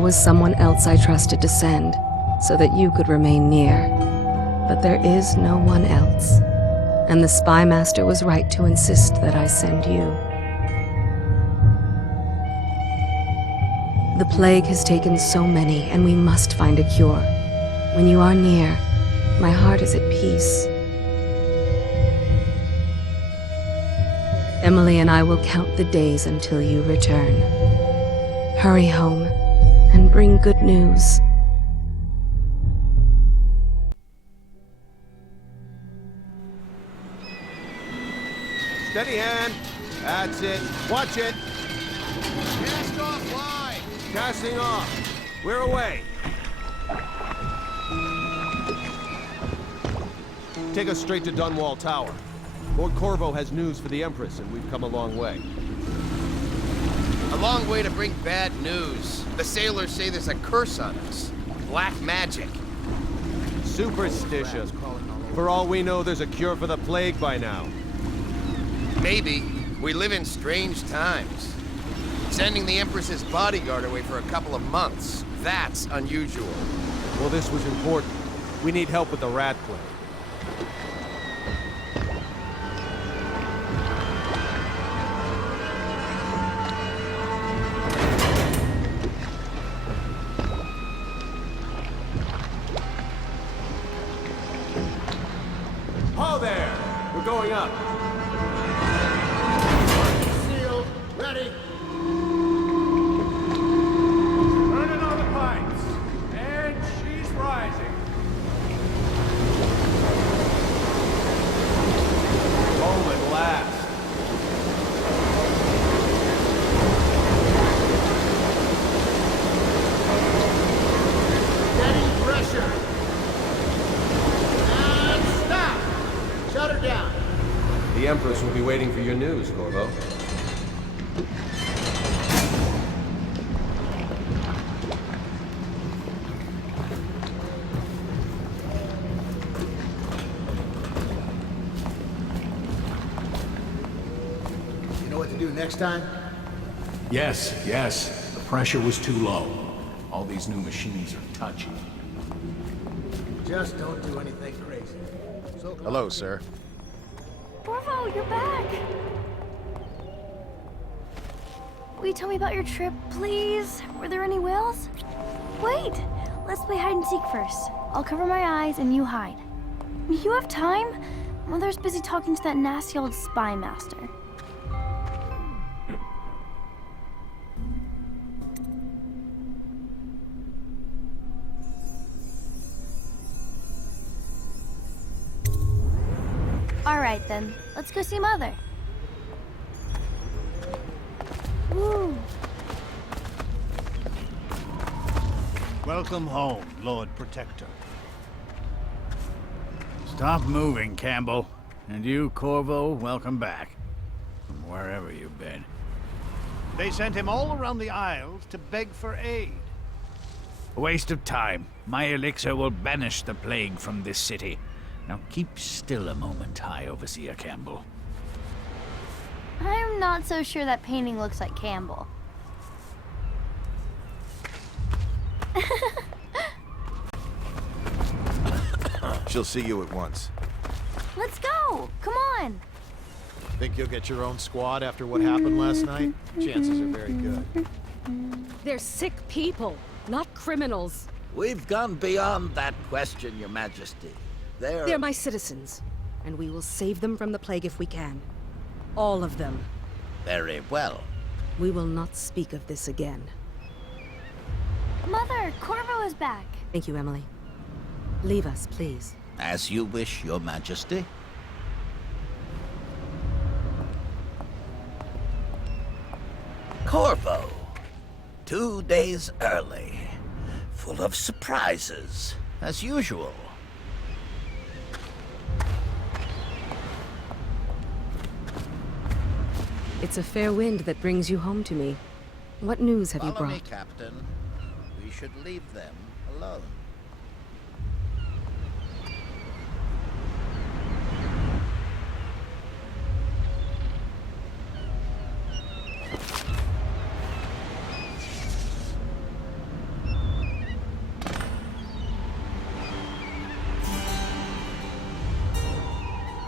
there was someone else I trusted to send, so that you could remain near. But there is no one else, and the Spy Master was right to insist that I send you. The plague has taken so many, and we must find a cure. When you are near, my heart is at peace. Emily and I will count the days until you return. Hurry home and bring good news. Steady hand. That's it. Watch it. Cast off line. Casting off. We're away. Take us straight to Dunwall Tower. Lord Corvo has news for the Empress, and we've come a long way. A long way to bring bad news. The sailors say there's a curse on us. Black magic. Superstitious. For all we know, there's a cure for the plague by now. Maybe. We live in strange times. Sending the Empress's bodyguard away for a couple of months. That's unusual. Well, this was important. We need help with the rat plague. Ho there! We're going up. Sealed. Ready. Turning on the pipes. And she's rising. Home at last. Steady pressure. And stop! Shut her down. The Empress will be waiting for your news, Corvo. You know what to do next time? Yes, yes. The pressure was too low. All these new machines are touchy. Just don't do anything crazy. So Hello, sir. Corvo, you're back! Will you tell me about your trip, please? Were there any whales? Wait! Let's play hide and seek first. I'll cover my eyes and you hide. You have time? Mother's busy talking to that nasty old spy master. Alright then, let's go see Mother. Woo. Welcome home, Lord Protector. Stop moving, Campbell. And you, Corvo, welcome back. From wherever you've been. They sent him all around the Isles to beg for aid. A waste of time. My elixir will banish the plague from this city. Now keep still a moment, High Overseer Campbell. I'm not so sure that painting looks like Campbell. She'll see you at once. Let's go! Come on! Think you'll get your own squad after what happened last night? Chances are very good. They're sick people, not criminals. We've gone beyond that question, Your Majesty. They're my citizens, and we will save them from the plague if we can. All of them. Very well. We will not speak of this again. Mother, Corvo is back. Thank you, Emily. Leave us, please. As you wish, Your Majesty. Corvo. 2 days early. Full of surprises, as usual. It's a fair wind that brings you home to me. What news have you Follow brought? me, Captain. We should leave them alone.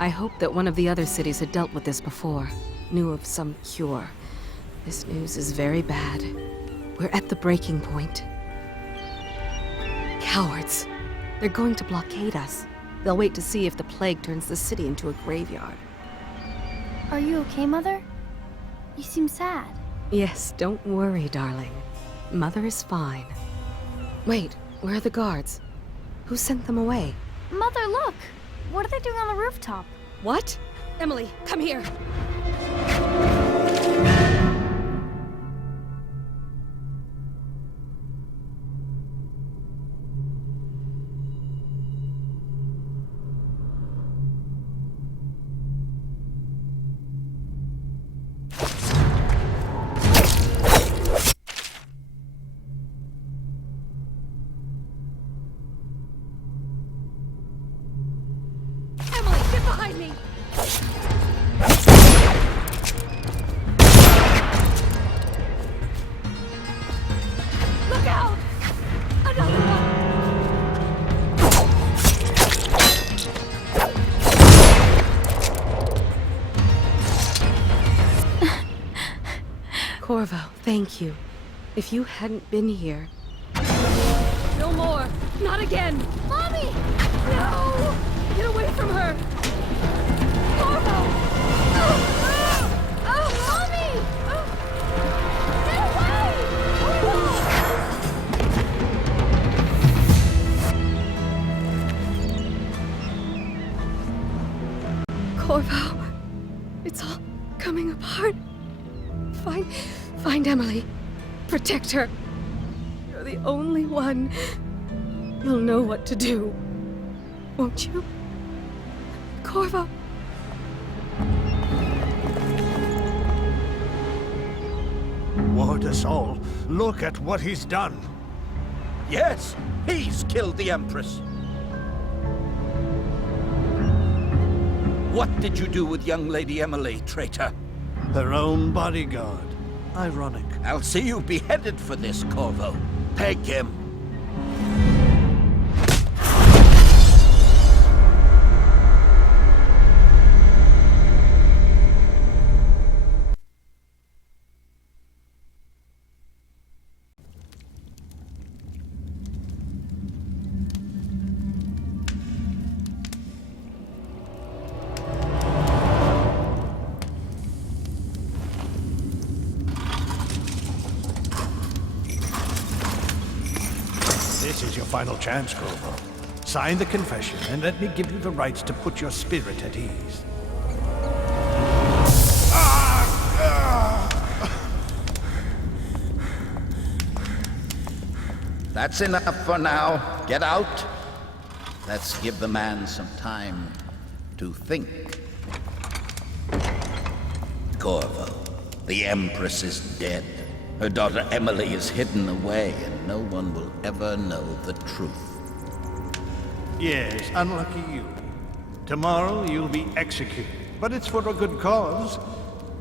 I hoped that one of the other cities had dealt with this before, knew of some cure. This news is very bad. We're at the breaking point. Cowards. They're going to blockade us. They'll wait to see if the plague turns the city into a graveyard. Are you okay, Mother? You seem sad. Yes, don't worry, darling. Mother is fine. Wait, where are the guards? Who sent them away? Mother, look! What are they doing on the rooftop? What? Emily, come here! Behind me! Look out! Another one! Corvo, thank you. If you hadn't been here... No more! Not again! Mommy! No! Get away from her! Corvo! Mommy! Get away! Corvo, it's all coming apart. Find Emily. Protect her. You're the only one. You'll know what to do. Won't you? Corvo. Ward us all. Look at what he's done. Yes, he's killed the Empress. What did you do with young Lady Emily, traitor? Her own bodyguard. Ironic. I'll see you beheaded for this, Corvo. Peg him. This is your final chance, Corvo. Sign the confession, and let me give you the rights to put your spirit at ease. That's enough for now. Get out. Let's give the man some time to think. Corvo, the Empress is dead. Her daughter Emily is hidden away, and no one will ever know the truth. Yes, unlucky you. Tomorrow you'll be executed, but it's for a good cause.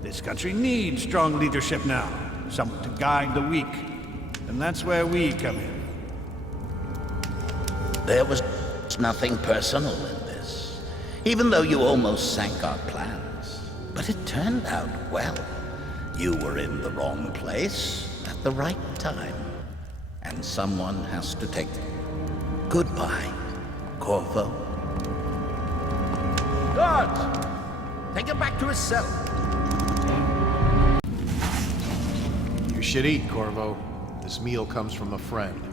This country needs strong leadership now, someone to guide the weak. And that's where we come in. There was nothing personal in this, even though you almost sank our plans. But it turned out well. You were in the wrong place at the right time. And someone has to take goodbye, Corvo. Guards! Take him back to his cell. You should eat, Corvo. This meal comes from a friend.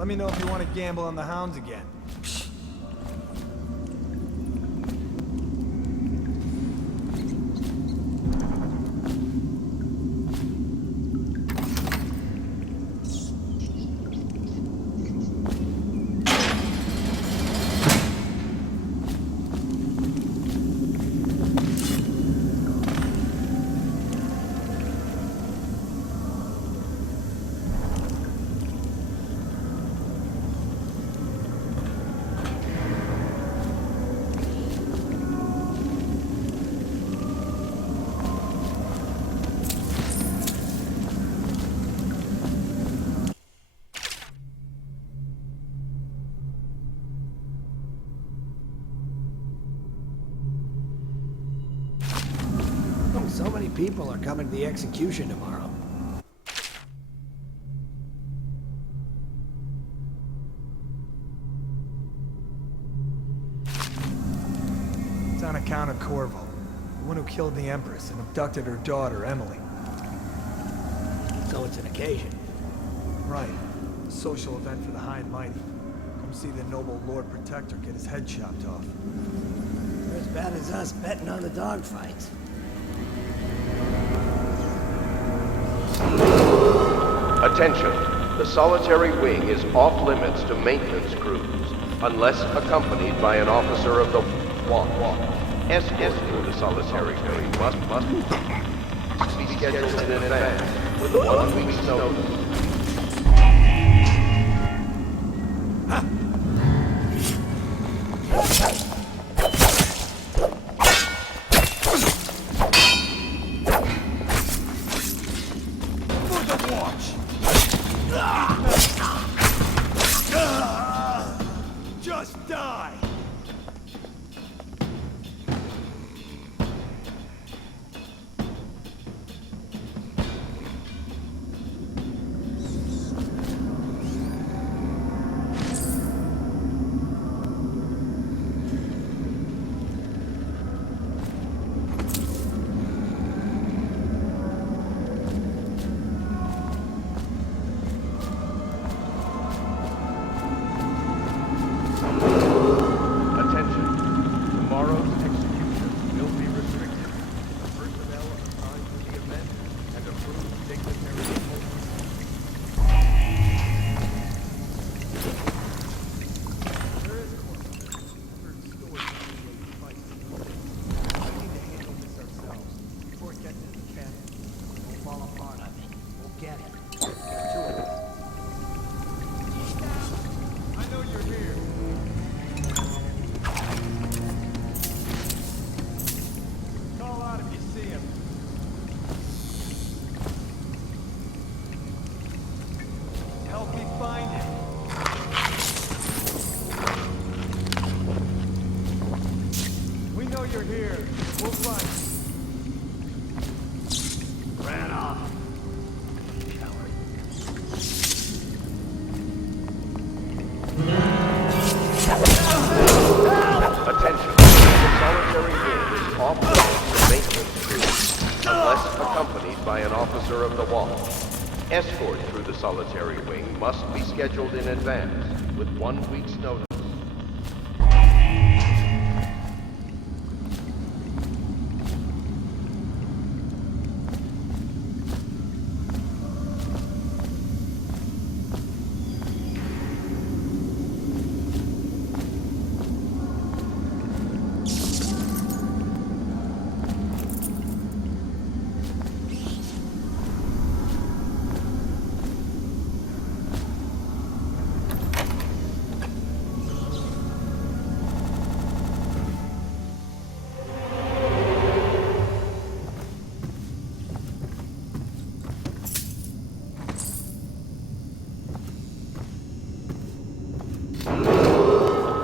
Let me know if you want to gamble on the hounds again. So many people are coming to the execution tomorrow. It's on account of Corvo, the one who killed the Empress and abducted her daughter, Emily. So it's an occasion. Right. A social event for the high and mighty. Come see the noble Lord Protector get his head chopped off. They're as bad as us betting on the dogfights. Attention. The solitary wing is off limits to maintenance crews, unless accompanied by an officer of the escort through the solitary wing must be scheduled in advance with 1 week's notice. Just die! Escort through the solitary wing must be scheduled in advance with 1 week's notice.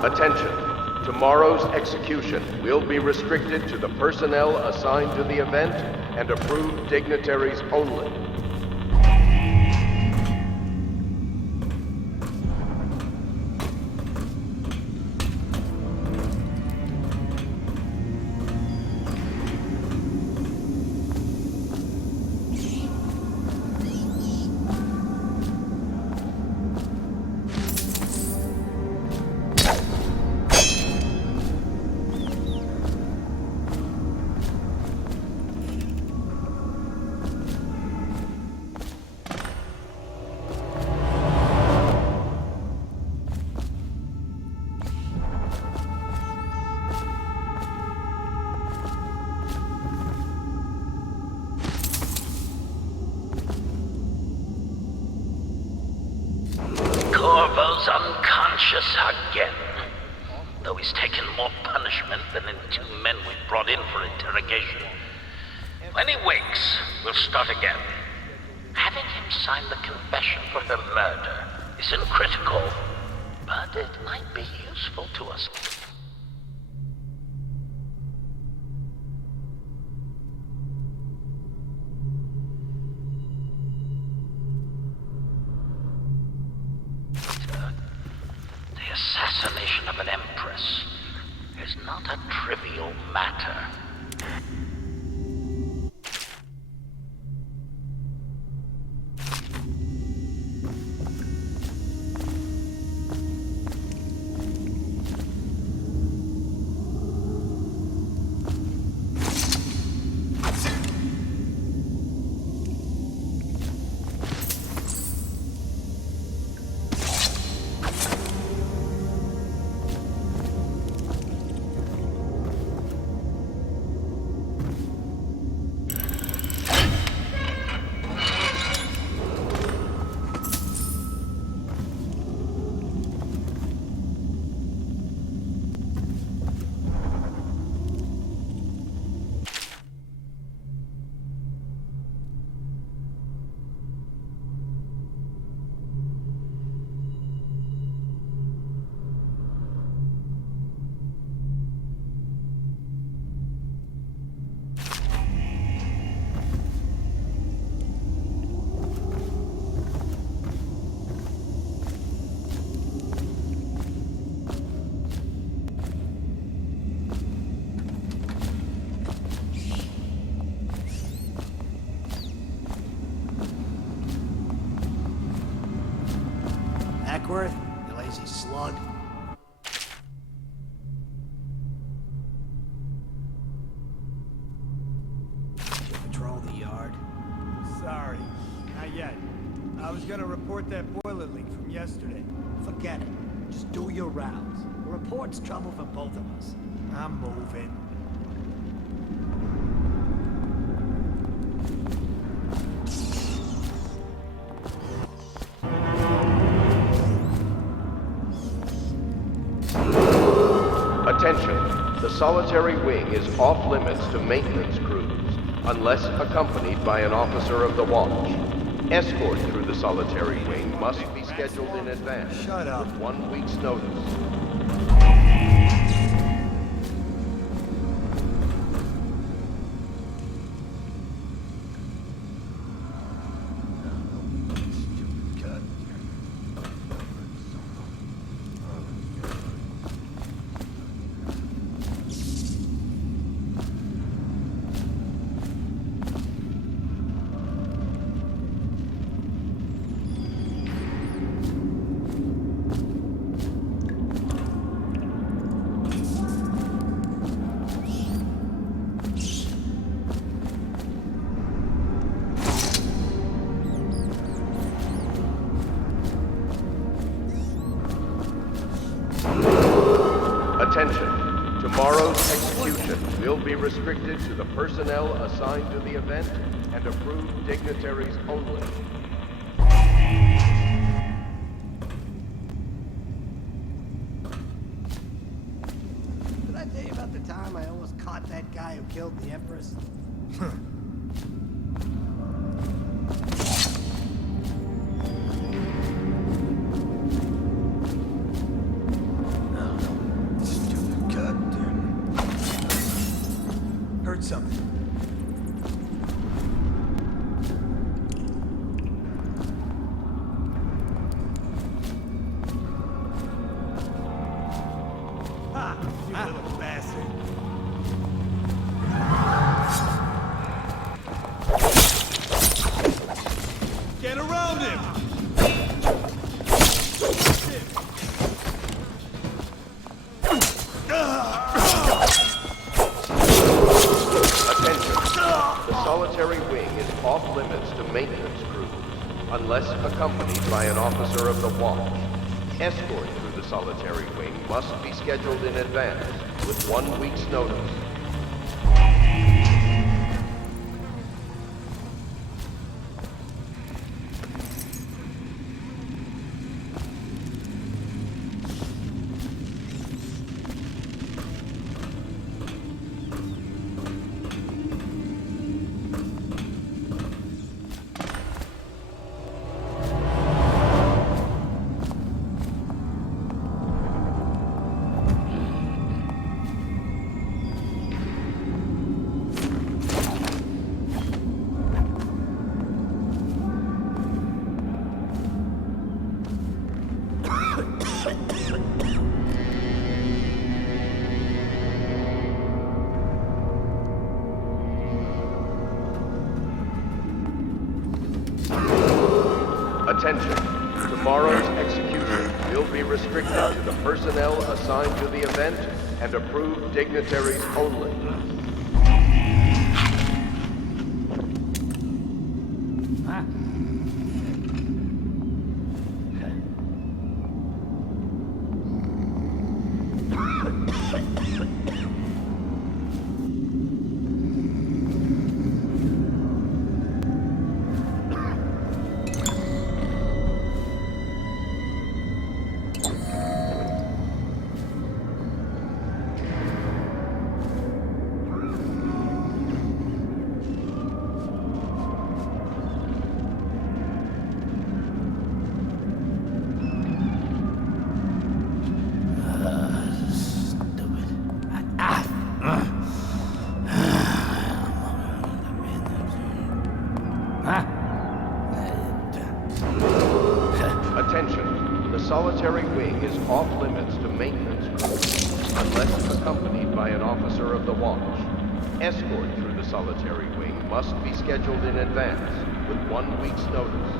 Attention. Tomorrow's execution will be restricted to the personnel assigned to the event and approved dignitaries only. conscious again. Though he's taken more punishment than the 2 men we brought in for interrogation. When he wakes, we'll start again. Having him sign the confession for her murder isn't critical, but it might be useful to us. The assassination of an empress is not a trivial matter. Ackworth, you lazy slug. Did you patrol the yard? Sorry, not yet. I was gonna report that boiler leak from yesterday. Forget it. Just do your rounds. A report's trouble for both of us. I'm moving. Attention, the solitary wing is off limits to maintenance crews, unless accompanied by an officer of the watch. Escort through the solitary wing must be scheduled in advance. Shut up. With 1 week's notice. Attention, tomorrow's execution will be restricted to the personnel assigned to the event and approved dignitaries only. Did I tell you about the time I almost caught that guy who killed the Empress? Heard something. Ah, you little bastard. Get around him! The solitary wing is off limits to maintenance crews, unless accompanied by an officer of the watch. Escort through the solitary wing must be scheduled in advance, with 1 week's notice. Attention. Tomorrow's execution will be restricted to the personnel assigned to the event and approved dignitaries only. Attention, the solitary wing is off limits to maintenance crews, unless accompanied by an officer of the watch. Escort through the solitary wing must be scheduled in advance, with 1 week's notice.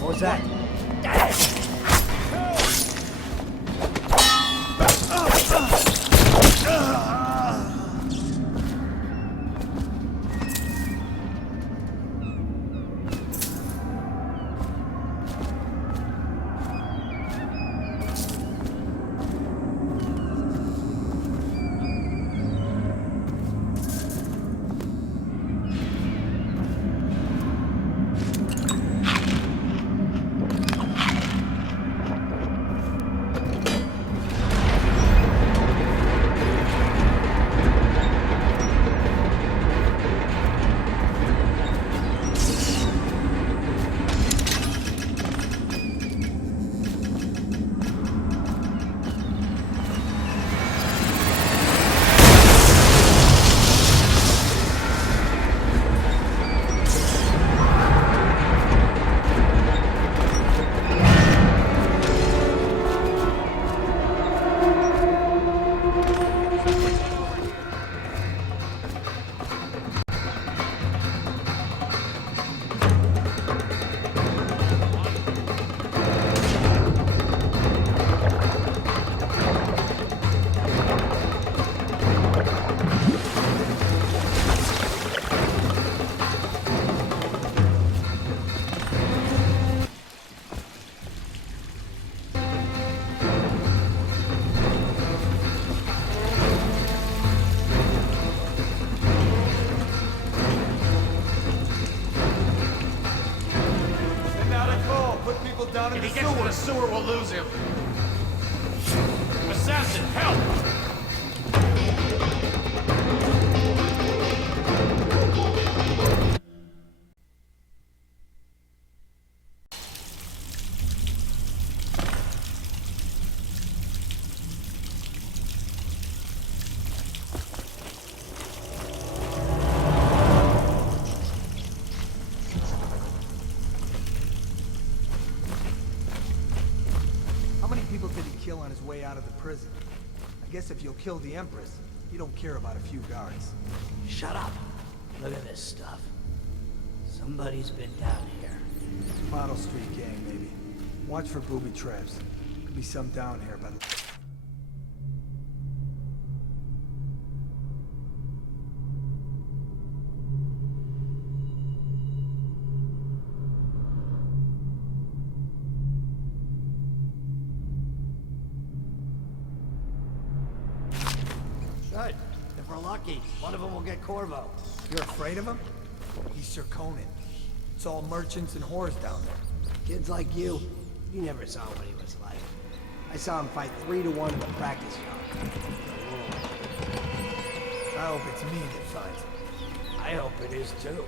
What was that? If he gets to the sewer, we'll lose him. Assassin, help! Kill on his way out of the prison. I guess if you'll kill the Empress, you don't care about a few guards. Shut up. Look at this stuff. Somebody's been down here. Model Street gang, maybe. Watch for booby traps. Could be some down here, but... Good. If we're lucky, one of them will get Corvo. You're afraid of him? He's Sir Conan. It's all merchants and whores down there. Kids like you never saw what he was like. I saw him fight 3-to-1 in the practice yard. I hope it's me that finds him. I hope it is too.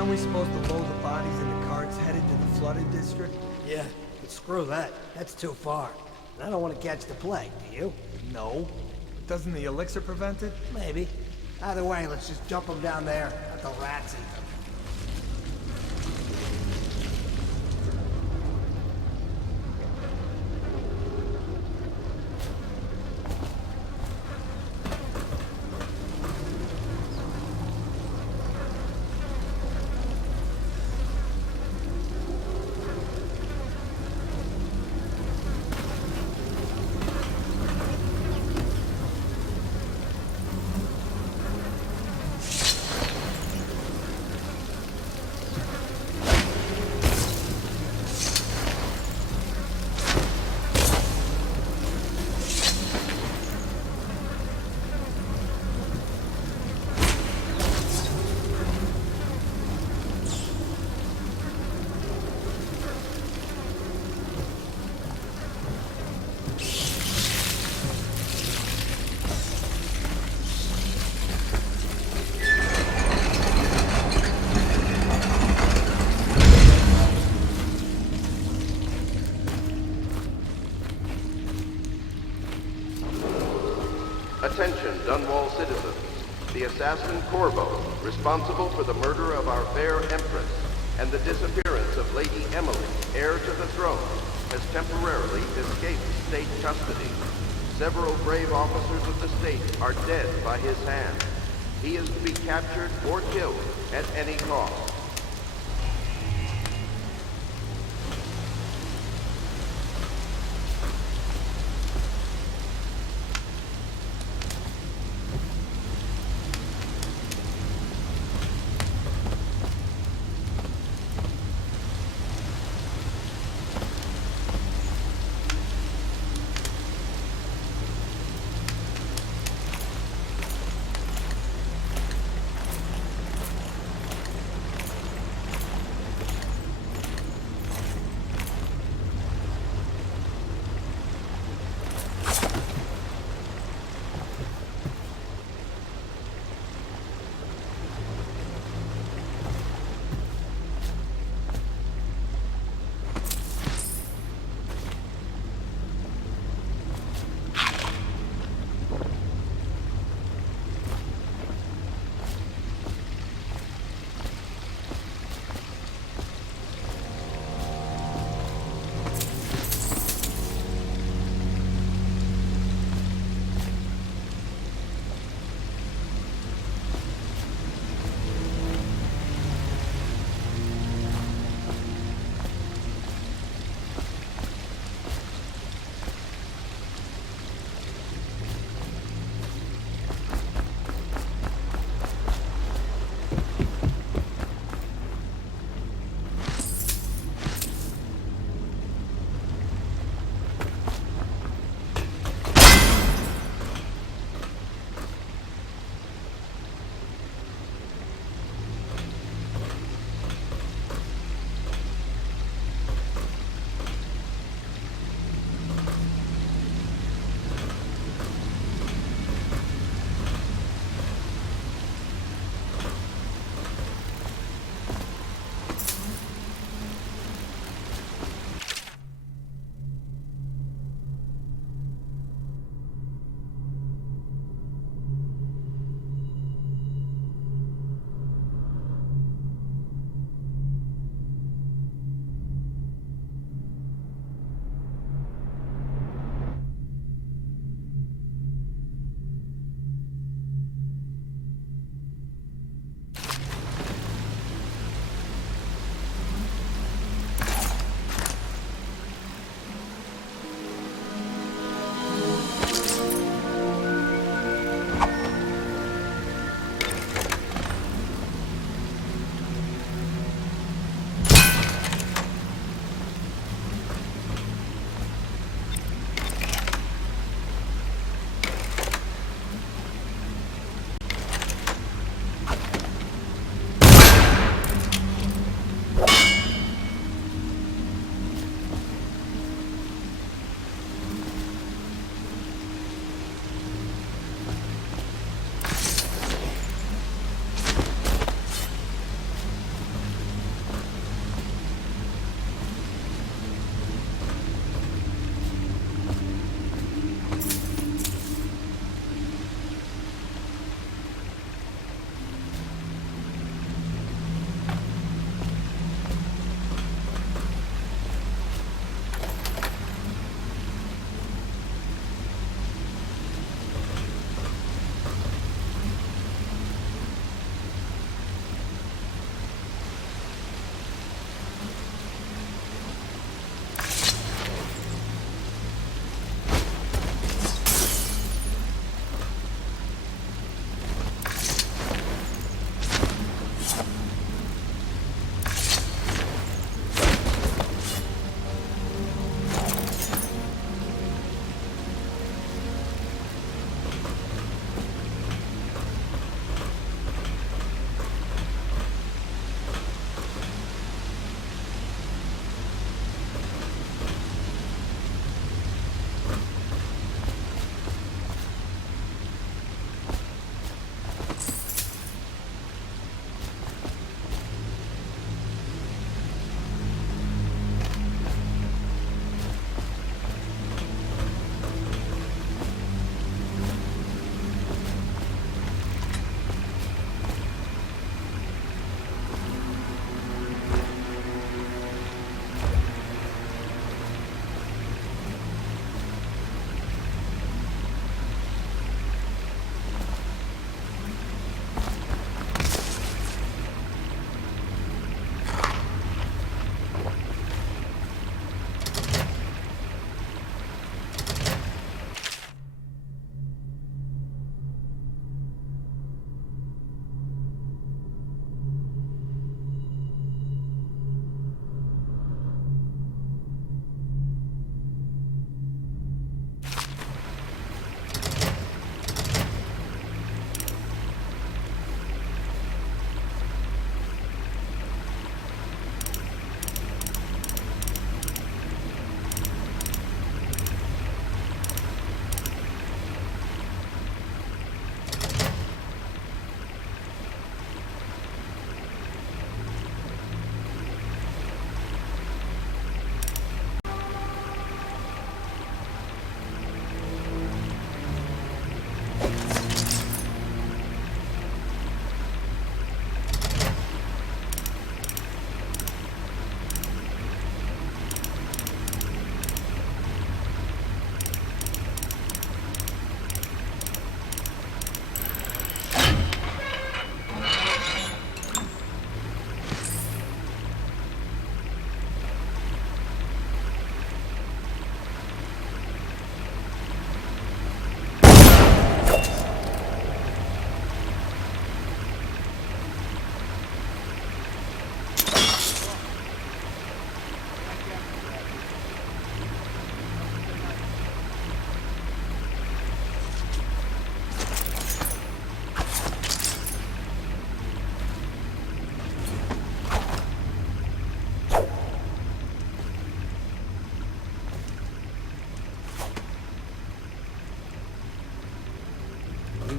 Aren't we supposed to load the bodies into carts headed to the flooded district? Yeah, but screw that. That's too far. And I don't want to catch the plague, do you? No. Doesn't the elixir prevent it? Maybe. Either way, let's just dump them down there. Let the rats eat them. Attention, Dunwall citizens. The assassin Corvo, responsible for the murder of our fair Empress and the disappearance of Lady Emily, heir to the throne, has temporarily escaped state custody. Several brave officers of the state are dead by his hand. He is to be captured or killed at any cost.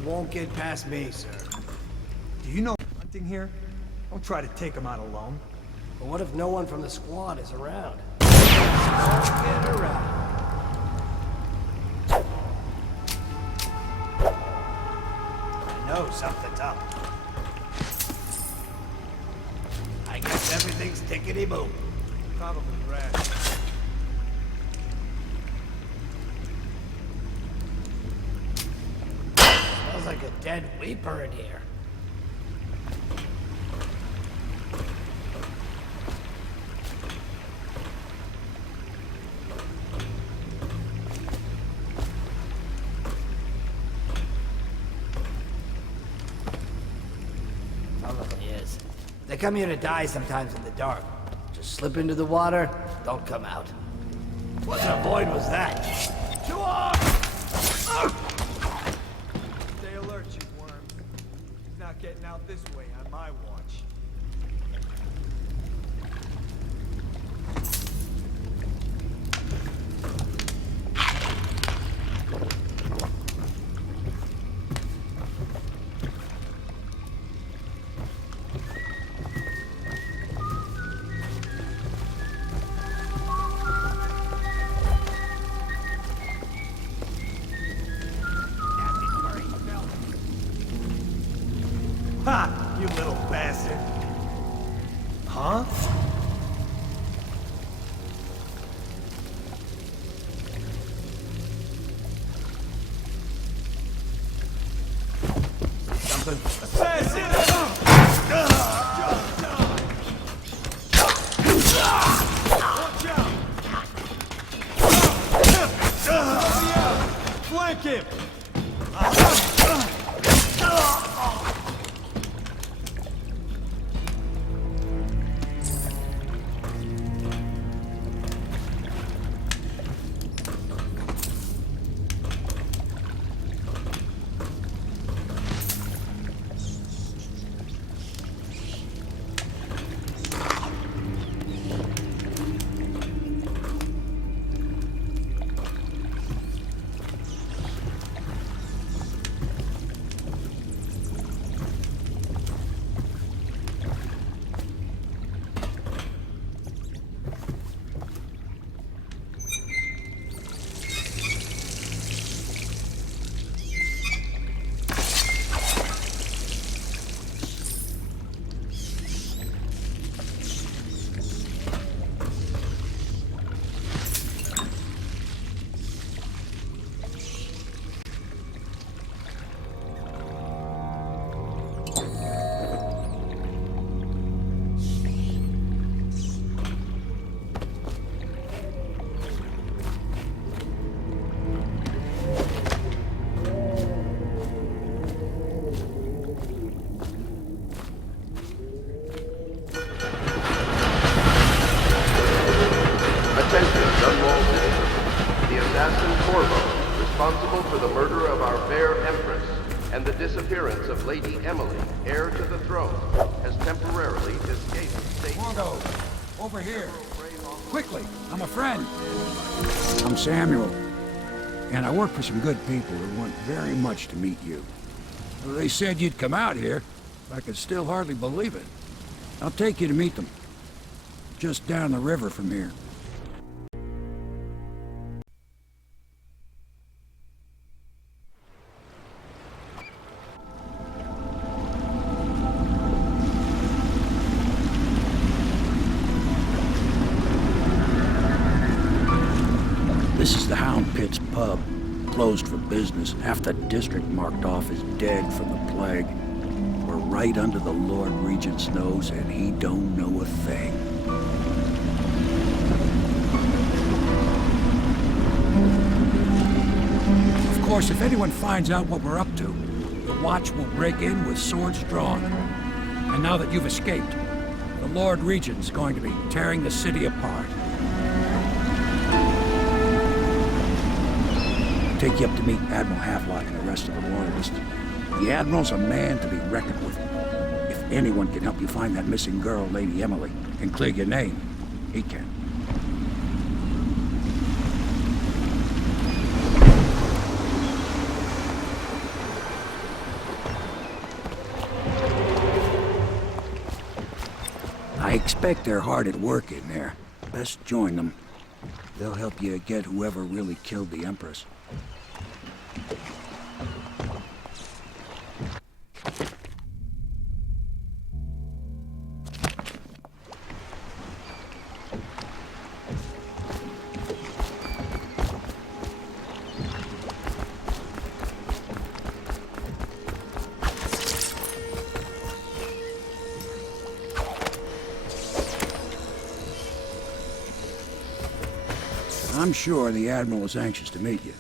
won't get past me, sir. Do you know hunting here? Don't try to take him out alone. But what if no one from the squad is around? Don't get around. I know something's up. I guess everything's tickety-boo. Probably rats. Smells like a dead weeper in here. Probably is. They come here to die sometimes in the dark. Just slip into the water, don't come out. What kind of void was that? Too hard! Stay alert, you worm. He's not getting out this way on my watch. Ha! You little bastard. Huh? Something? Flank him! Attention, Dunwall citizens. The assassin Corvo, responsible for the murder of our fair Empress and the disappearance of Lady Emily, heir to the throne, has temporarily escaped state. Corvo, over here. Quickly, I'm a friend. I'm Samuel, and I work for some good people who want very much to meet you. They said you'd come out here. I could still hardly believe it. I'll take you to meet them. Just down the river from here. This is the Hound Pit's pub, closed for business. Half the district marked off as dead from the plague. We're right under the Lord Regent's nose, and he don't know a thing. Of course, if anyone finds out what we're up to, the Watch will break in with swords drawn. And now that you've escaped, the Lord Regent's going to be tearing the city apart. Take you up to meet Admiral Havelock and the rest of the Royalists. The Admiral's a man to be reckoned with. If anyone can help you find that missing girl, Lady Emily, and clear your name, he can. I expect they're hard at work in there. Best join them. They'll help you get whoever really killed the Empress. I'm sure the Admiral is anxious to meet you.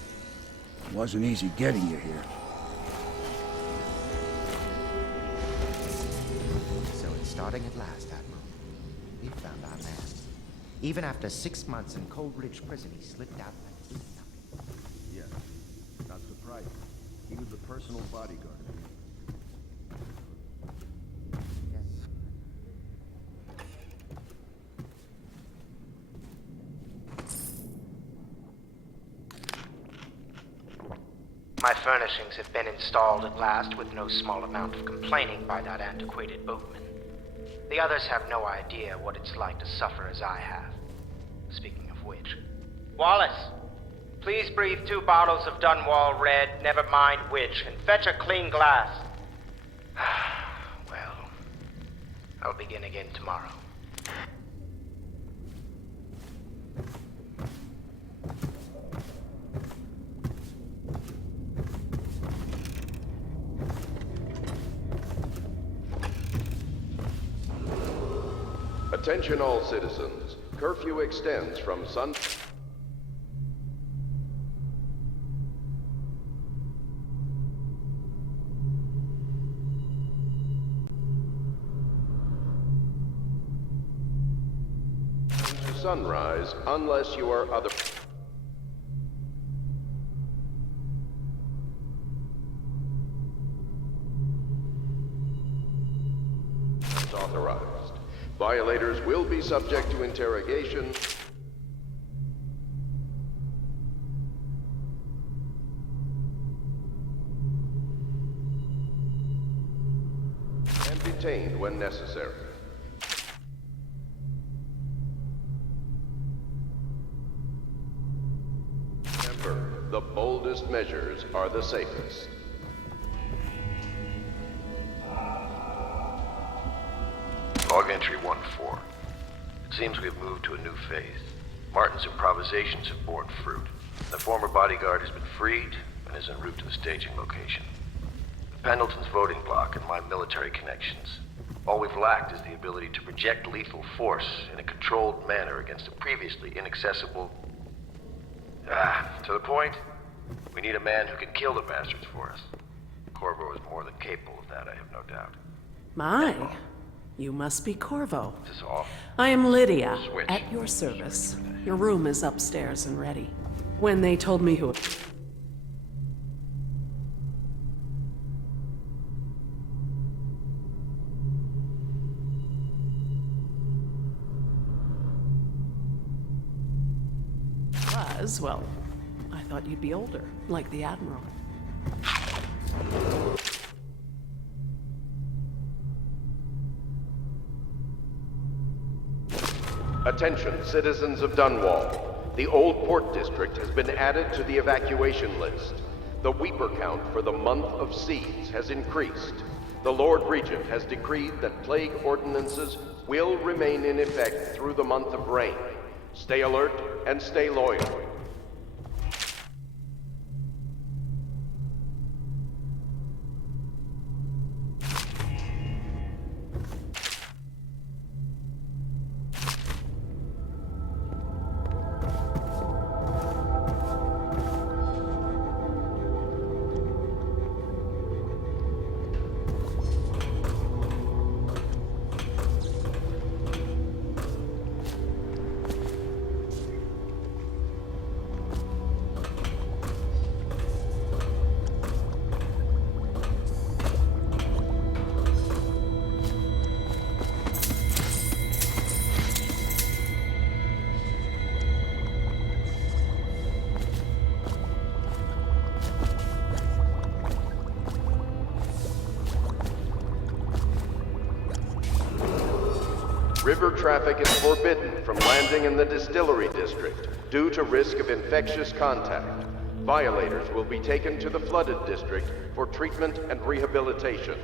It wasn't easy getting you here. So it's starting at last, Admiral. We found our man. Even after 6 months in Coldridge Prison, he slipped out and did nothing. Yes, not surprising. He was a personal bodyguard. My furnishings have been installed at last with no small amount of complaining by that antiquated boatman. The others have no idea what it's like to suffer as I have. Speaking of which... Wallace! Please breathe 2 bottles of Dunwall Red, never mind which, and fetch a clean glass. Well, I'll begin again tomorrow. Attention all citizens. Curfew extends from sunrise unless you are authorized. Violators will be subject to interrogation. And detained when necessary. Remember, the boldest measures are the safest. Log entry 1-4. It seems we have moved to a new phase. Martin's improvisations have borne fruit. The former bodyguard has been freed and is en route to the staging location. With Pendleton's voting block and my military connections, all we've lacked is the ability to project lethal force in a controlled manner against a previously inaccessible... to the point, we need a man who can kill the bastards for us. Corvo is more than capable of that, I have no doubt. My, you must be Corvo. This is off. I am Lydia, at your service. Your room is upstairs and ready. When they told me who... well, I thought you'd be older, like the Admiral. Attention, citizens of Dunwall. The Old Port District has been added to the evacuation list. The Weeper count for the month of siege has increased. The Lord Regent has decreed that plague ordinances will remain in effect through the month of rain. Stay alert and stay loyal. River traffic is forbidden from landing in the distillery district due to risk of infectious contact. Violators will be taken to the flooded district for treatment and rehabilitation.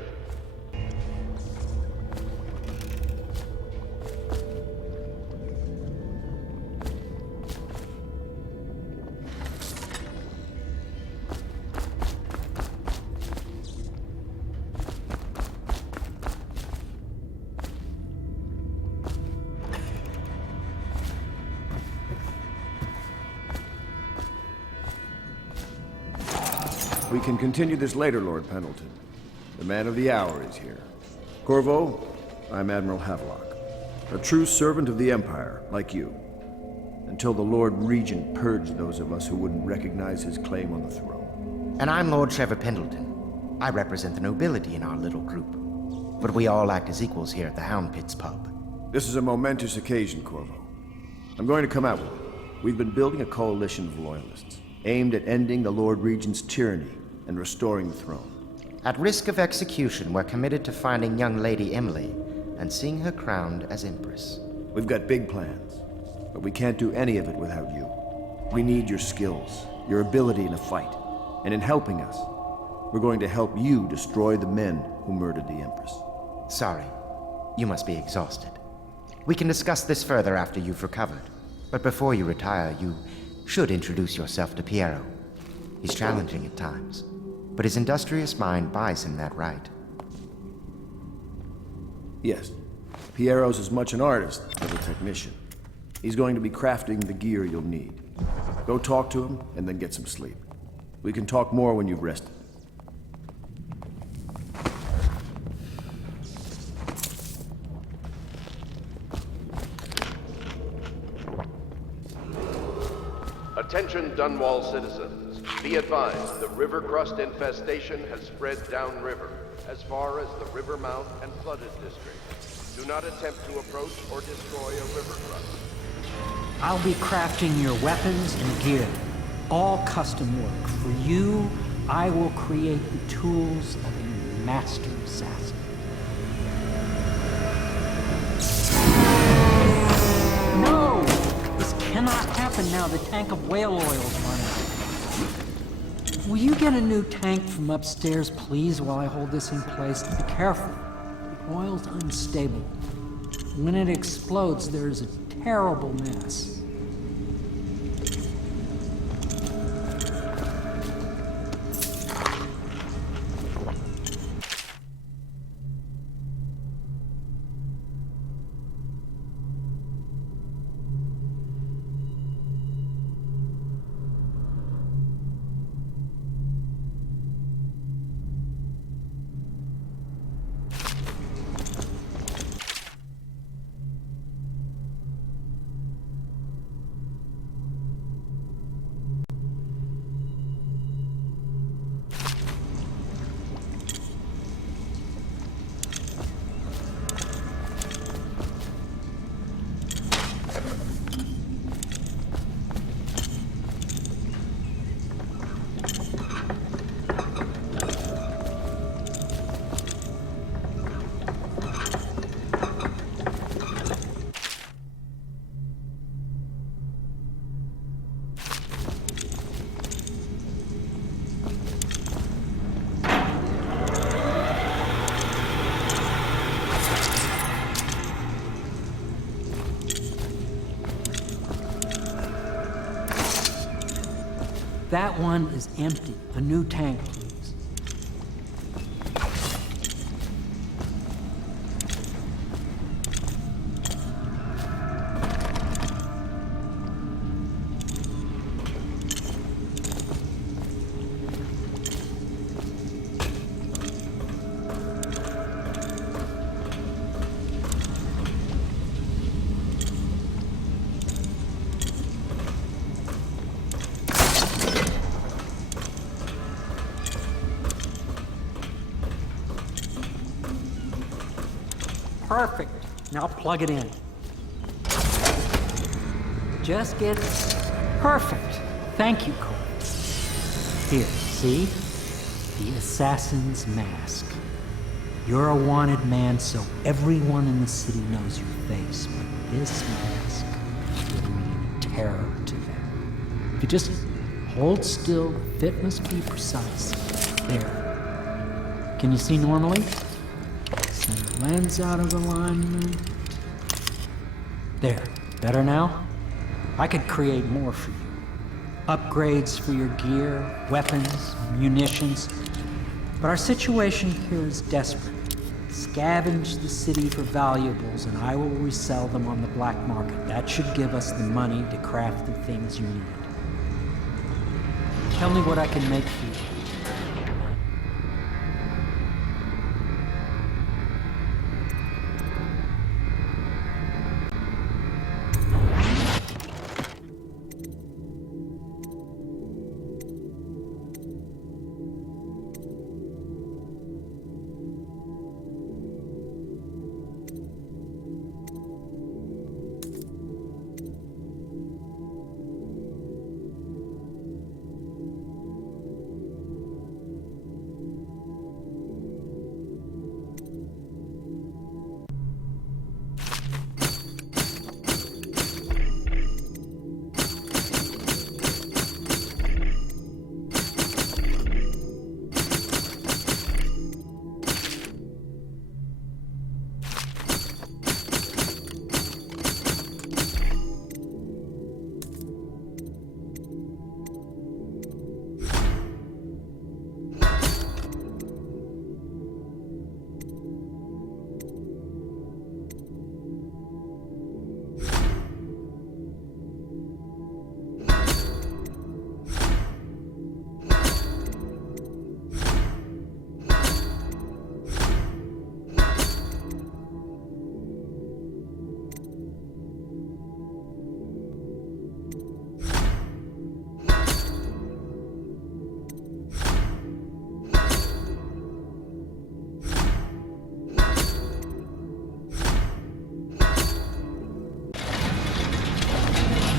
We can continue this later, Lord Pendleton. The man of the hour is here. Corvo, I'm Admiral Havelock. A true servant of the Empire, like you. Until the Lord Regent purged those of us who wouldn't recognize his claim on the throne. And I'm Lord Trevor Pendleton. I represent the nobility in our little group. But we all act as equals here at the Hound Pits pub. This is a momentous occasion, Corvo. I'm going to come out with it. We've been building a coalition of loyalists, aimed at ending the Lord Regent's tyranny and restoring the throne. At risk of execution, we're committed to finding young Lady Emily and seeing her crowned as Empress. We've got big plans, but we can't do any of it without you. We need your skills, your ability in a fight, and in helping us, we're going to help you destroy the men who murdered the Empress. Sorry, you must be exhausted. We can discuss this further after you've recovered, but before you retire, you should introduce yourself to Piero. He's challenging at times, but his industrious mind buys him that right. Yes. Piero's as much an artist as a technician. He's going to be crafting the gear you'll need. Go talk to him, and then get some sleep. We can talk more when you've rested. Attention Dunwall citizens. Be advised, the river crust infestation has spread downriver, as far as the river mouth and flooded district. Do not attempt to approach or destroy a river crust. I'll be crafting your weapons and gear. All custom work. For you, I will create the tools of a master assassin. No! This cannot happen now. The tank of whale oil is running. Will you get a new tank from upstairs, please, while I hold this in place? Be careful. The oil's unstable. When it explodes, there's a terrible mess. That one is empty. A new tank, please. Perfect. Now plug it in. Just get perfect. Thank you, Cole. Here, see? The assassin's mask. You're a wanted man, so everyone in the city knows your face, but this mask will mean terror to them. If you just hold still, the fit must be precise. There. Can you see normally? Send the lens out of alignment. There. Better now? I could create more for you. Upgrades for your gear, weapons, munitions. But our situation here is desperate. Scavenge the city for valuables and I will resell them on the black market. That should give us the money to craft the things you need. Tell me what I can make for you.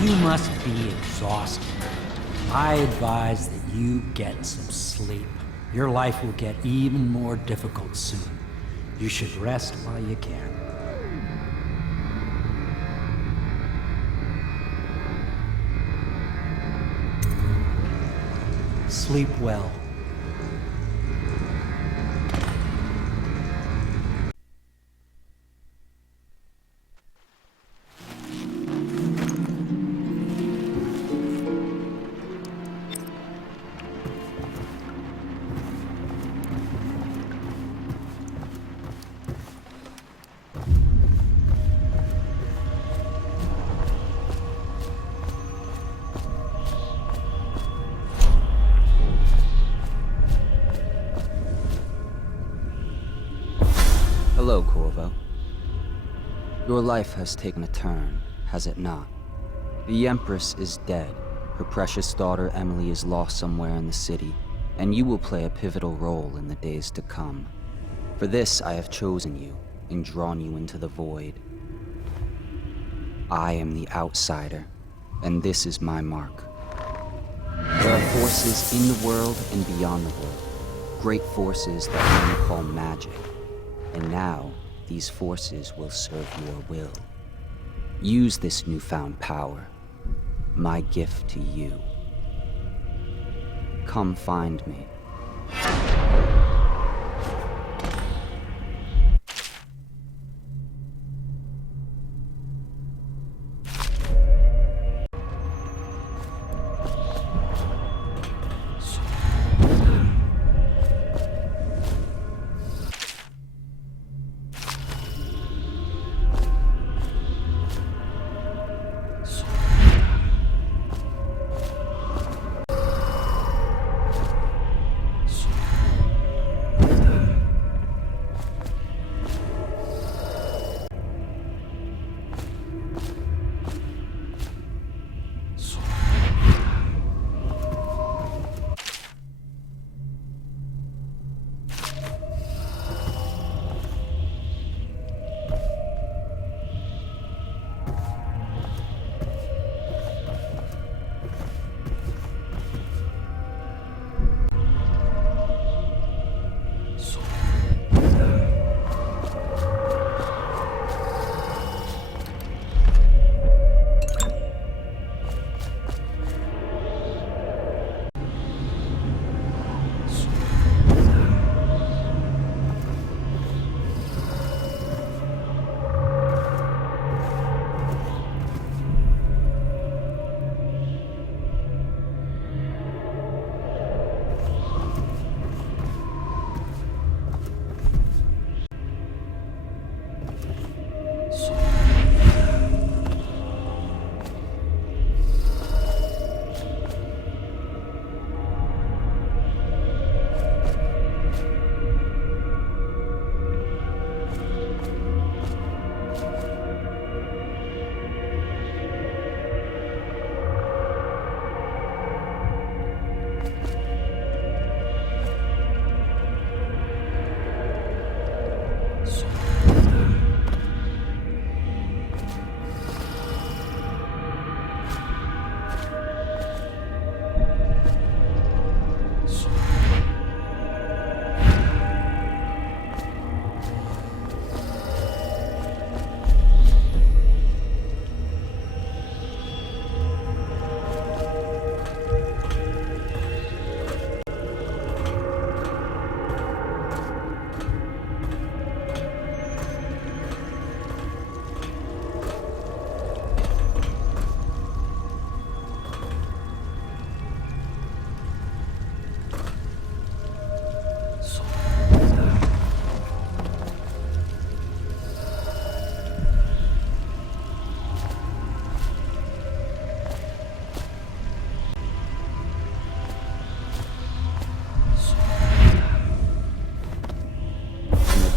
You must be exhausted. I advise that you get some sleep. Your life will get even more difficult soon. You should rest while you can. Sleep well. Hello, Corvo. Your life has taken a turn, has it not? The Empress is dead. Her precious daughter Emily is lost somewhere in the city, and you will play a pivotal role in the days to come. For this, I have chosen you and drawn you into the void. I am the outsider, and this is my mark. There are forces in the world and beyond the world, great forces that many call magic. And now, these forces will serve your will. Use this newfound power, my gift to you. Come find me.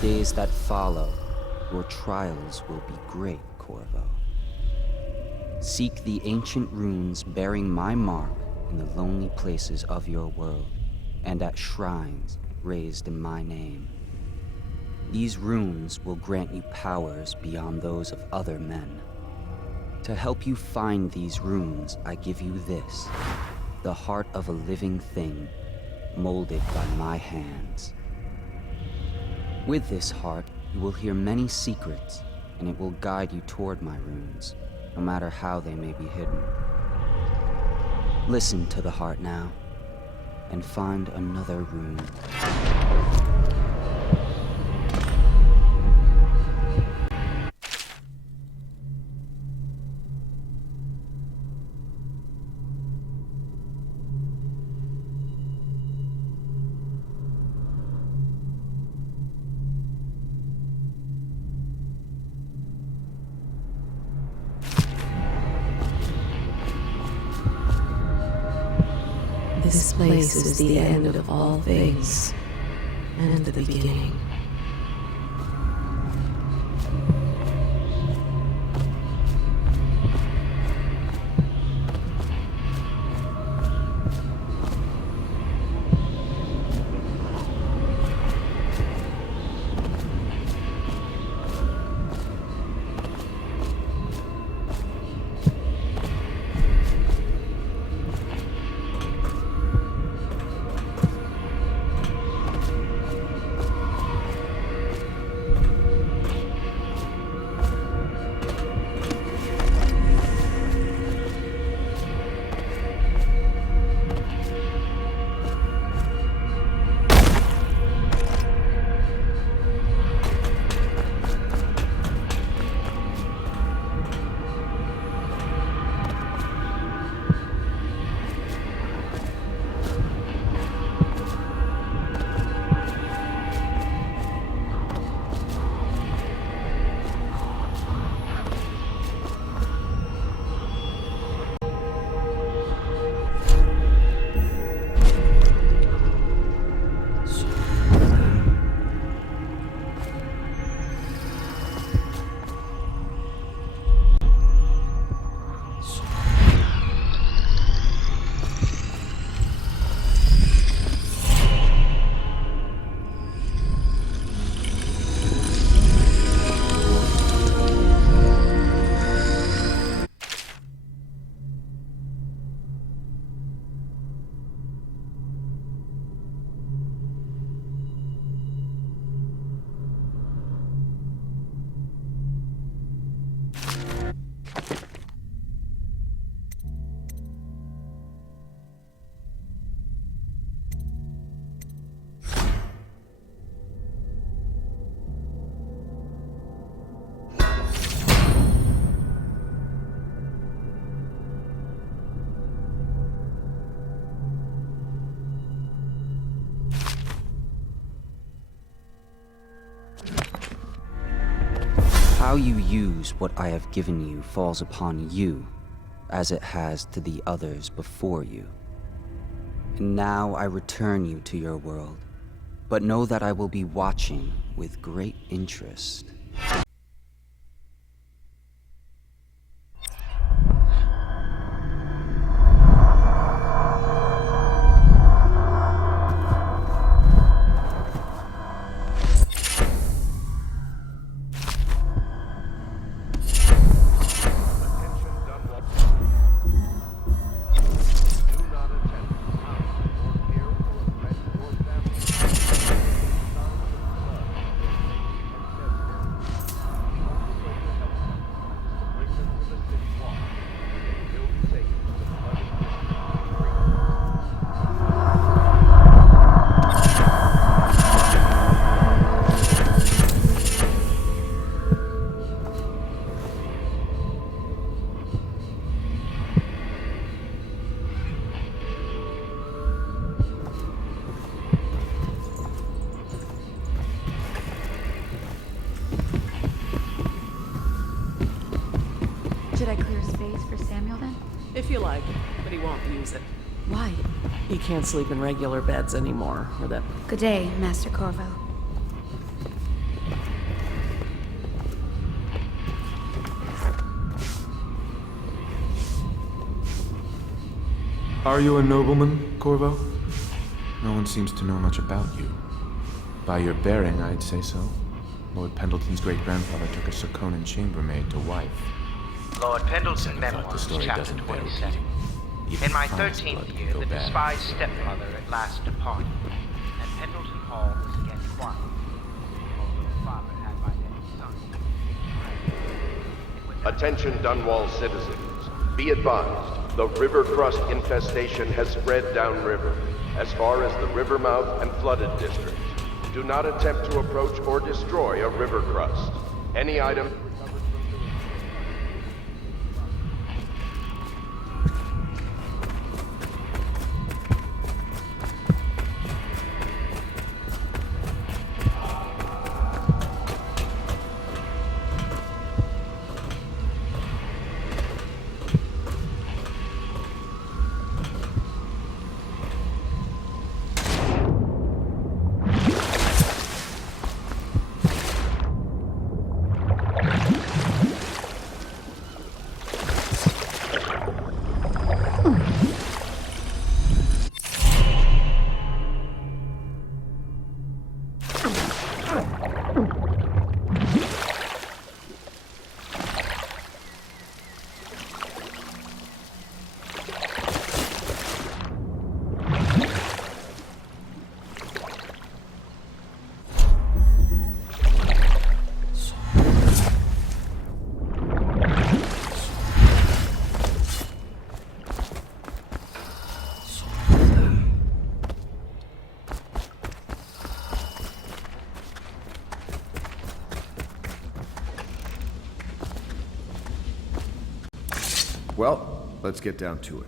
days that follow, your trials will be great, Corvo. Seek the ancient runes bearing my mark in the lonely places of your world, and at shrines raised in my name. These runes will grant you powers beyond those of other men. To help you find these runes, I give you this, the heart of a living thing, molded by my hands. With this heart, you will hear many secrets, and it will guide you toward my runes, no matter how they may be hidden. Listen to the heart now, and find another rune. This place is the end of all things, and the beginning. How you use what I have given you falls upon you, as it has to the others before you. And now I return you to your world, but know that I will be watching with great interest. Should I clear space for Samuel then? If you like, but he won't use it. Why? He can't sleep in regular beds anymore, or that... Good day, Master Corvo. Are you a nobleman, Corvo? No one seems to know much about you. By your bearing, I'd say so. Lord Pendleton's great-grandfather took a Serkonan chambermaid to wife. Lord Pendleton The Memoirs, story Chapter doesn't bear 27. repeating. Even In my finest 13th blood can year, go the bad. despised stepmother at last departed, and Pendleton Hall was again quiet, although her father had by then sunk. Attention Dunwall citizens. Be advised, the river crust infestation has spread downriver, as far as the river mouth and flooded district. Do not attempt to approach or destroy a river crust. Any item... Well, let's get down to it.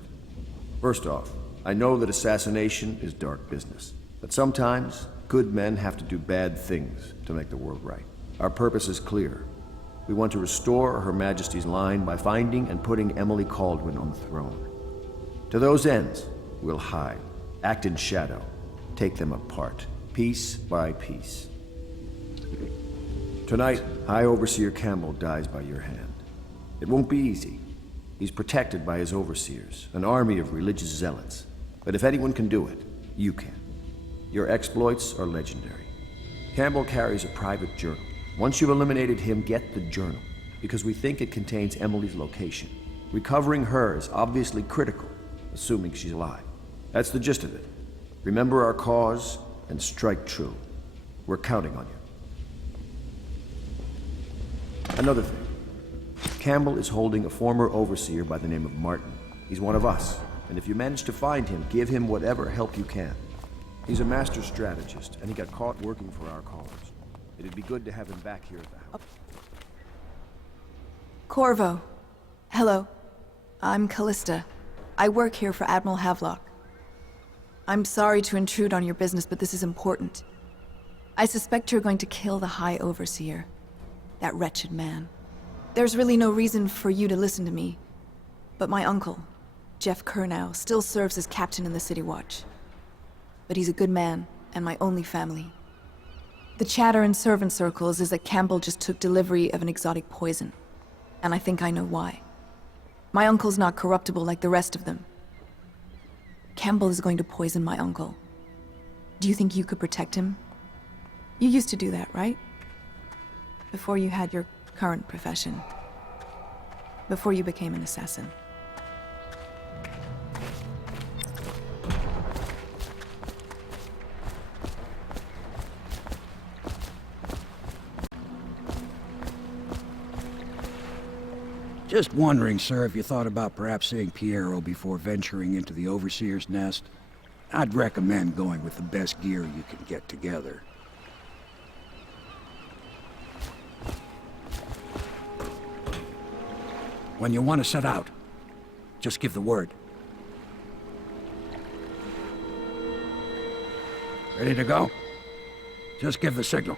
First off, I know that assassination is dark business, but sometimes good men have to do bad things to make the world right. Our purpose is clear. We want to restore Her Majesty's line by finding and putting Emily Kaldwin on the throne. To those ends, we'll hide, act in shadow, take them apart, piece by piece. Tonight, High Overseer Campbell dies by your hand. It won't be easy. He's protected by his overseers, an army of religious zealots. But if anyone can do it, you can. Your exploits are legendary. Campbell carries a private journal. Once you've eliminated him, get the journal, because we think it contains Emily's location. Recovering her is obviously critical, assuming she's alive. That's the gist of it. Remember our cause and strike true. We're counting on you. Another thing. Campbell is holding a former overseer by the name of Martin. He's one of us, and if you manage to find him, give him whatever help you can. He's a master strategist, and he got caught working for our cause. It'd be good to have him back here at the house. Corvo. Hello. I'm Callista. I work here for Admiral Havelock. I'm sorry to intrude on your business, but this is important. I suspect you're going to kill the High Overseer. That wretched man. There's really no reason for you to listen to me. But my uncle, Jeff Kernow, still serves as captain in the City Watch. But he's a good man, and my only family. The chatter in servant circles is that Campbell just took delivery of an exotic poison. And I think I know why. My uncle's not corruptible like the rest of them. Campbell is going to poison my uncle. Do you think you could protect him? You used to do that, right? Before you had your current profession. Before you became an assassin. Just wondering, sir, if you thought about perhaps seeing Piero before venturing into the Overseer's nest. I'd recommend going with the best gear you can get together. When you want to set out, just give the word. Ready to go? Just give the signal.